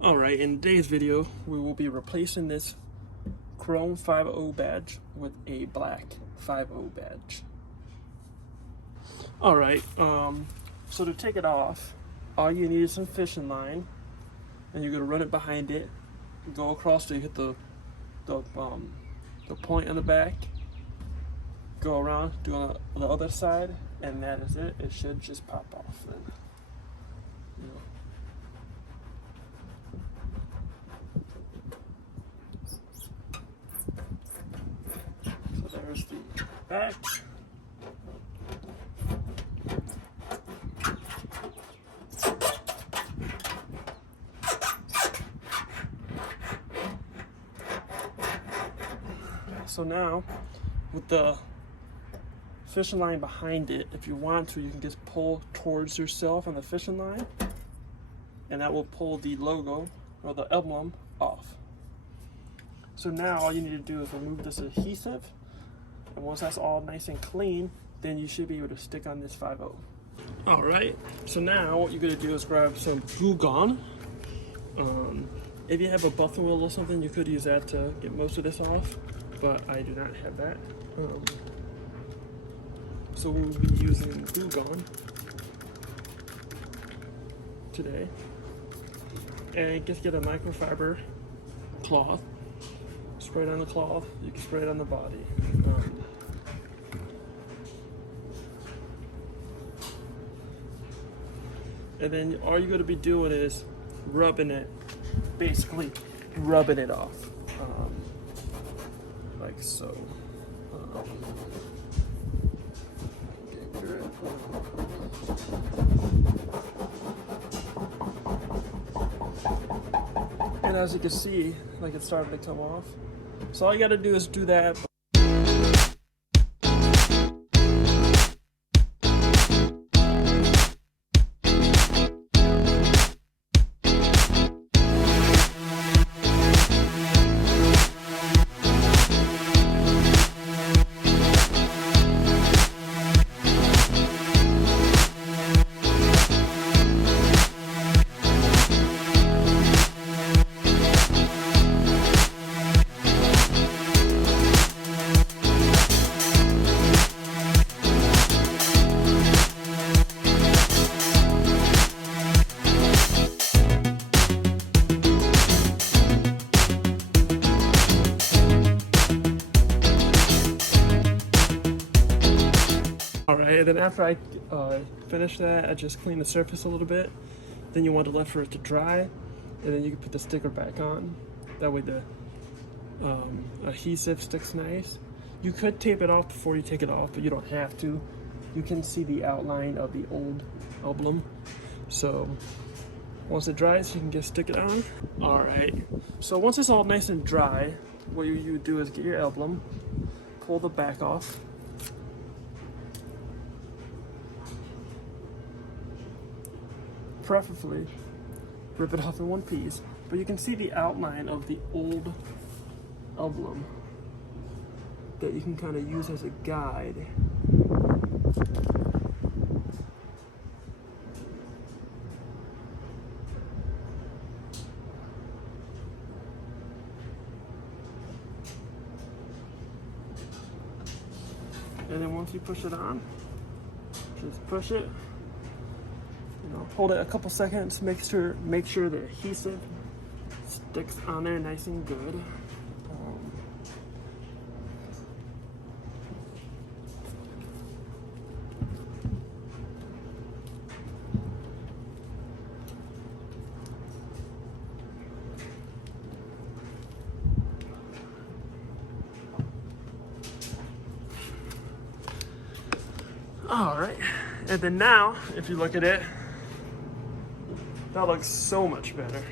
Alright, in today's video, we will be replacing this chrome 5.0 badge with a black 5.0 badge. Alright, so to take it off, all you need is some fishing line, and you're going to run it behind it, go across till you hit the point on the back, go around, do on the other side, and that is it. It should just pop off then. So there's the back. So now, with the fishing line behind it, if you want to, you can just pull towards yourself on the fishing line, and that will pull the logo or the emblem off. So now all you need to do is remove this adhesive, and once that's all nice and clean, then you should be able to stick on this 5.0. Alright, so now what you're going to do is grab some glue gun. If you have a buffing wheel or something, you could use that to get most of this off, but I do not have that. So we'll be using glue gun today. And just get a microfiber cloth, spray it on the cloth, you can spray it on the body. And then all you're going to be doing is rubbing it, basically rubbing it off, like so. And as you can see, like it's starting to come off. So all you got to do is do that. Alright, and then after I finish that, I just clean the surface a little bit. Then you want to let for it to dry, and then you can put the sticker back on. That way the adhesive sticks nice. You could tape it off before you take it off, but you don't have to. You can see the outline of the old emblem. So once it dries, you can just stick it on. Alright, so once it's all nice and dry, what you do is get your emblem, pull the back off, preferably rip it off in one piece, but you can see the outline of the old emblem that you can kind of use as a guide. And then once you push it on, just push it. Hold it a couple seconds, make sure the adhesive sticks on there nice and good. Alright, and then now, if you look at it, that looks so much better.